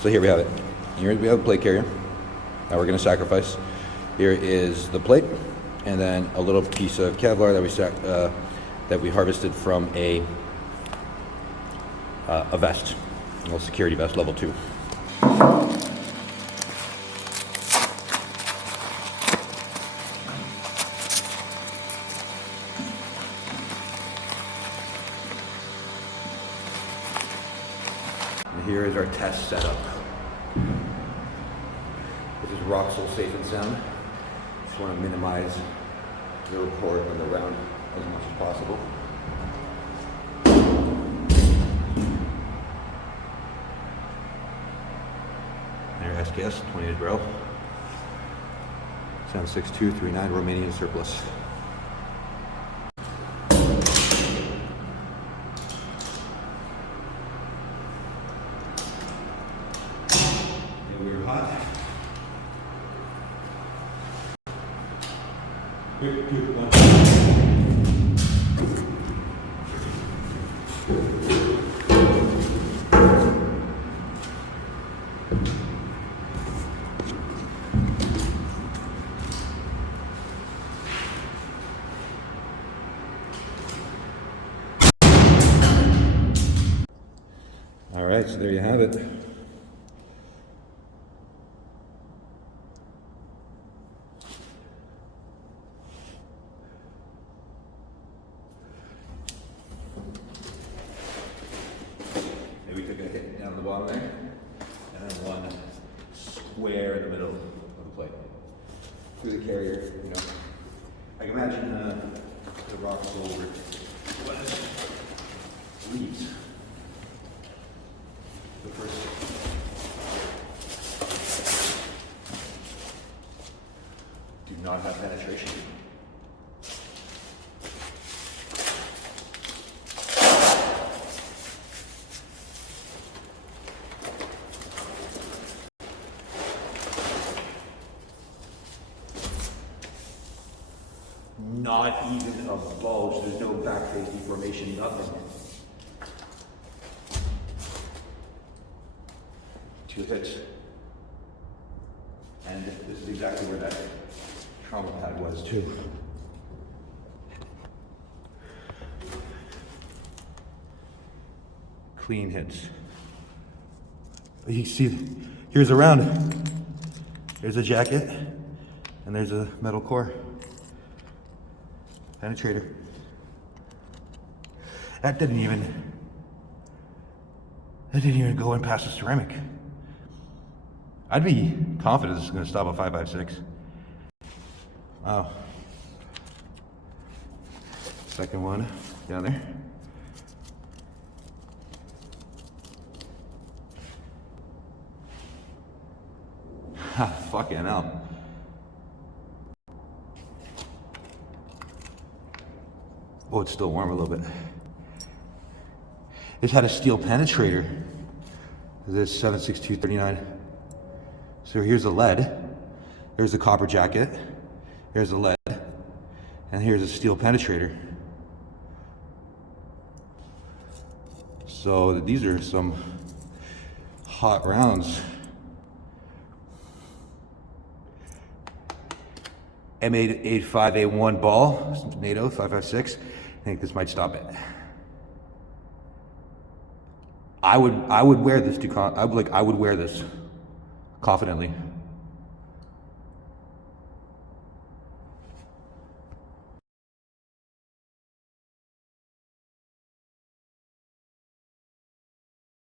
So here we have it. Here we have the plate carrier that we're going to sacrifice. Here is the plate, and then a little piece of Kevlar that we harvested from a vest, a little security vest, level 2. And here is our test setup. This is Roxel Safe and Sound. Just want to minimize the report on the round as much as possible. There, SKS 20-inch barrel. Sound 6239 Romanian surplus. We're hot. Here, one. All right, so there you have it. Maybe we took a hit down the bottom there, and then one square in the middle of the plate. Through the carrier, you know. I can imagine the rocks over leaves. The first do not have penetration. Not even a bulge, there's no back face deformation, nothing. 2 hits. And this is exactly where that trauma pad was too. Clean hits. You see, here's a round. There's a jacket, and there's a metal core. Penetrator. That didn't even go in past the ceramic. I'd be confident this is going to stop a 5.56. Wow. Second one down there. Ha, fucking hell. Oh, it's still warm a little bit. This had a steel penetrator. This 76239. So here's the lead. There's the copper jacket. There's the lead. And here's a steel penetrator. So these are some hot rounds. M885A1 ball, NATO 5.56. I think this might stop it. I would wear this to I would wear this confidently.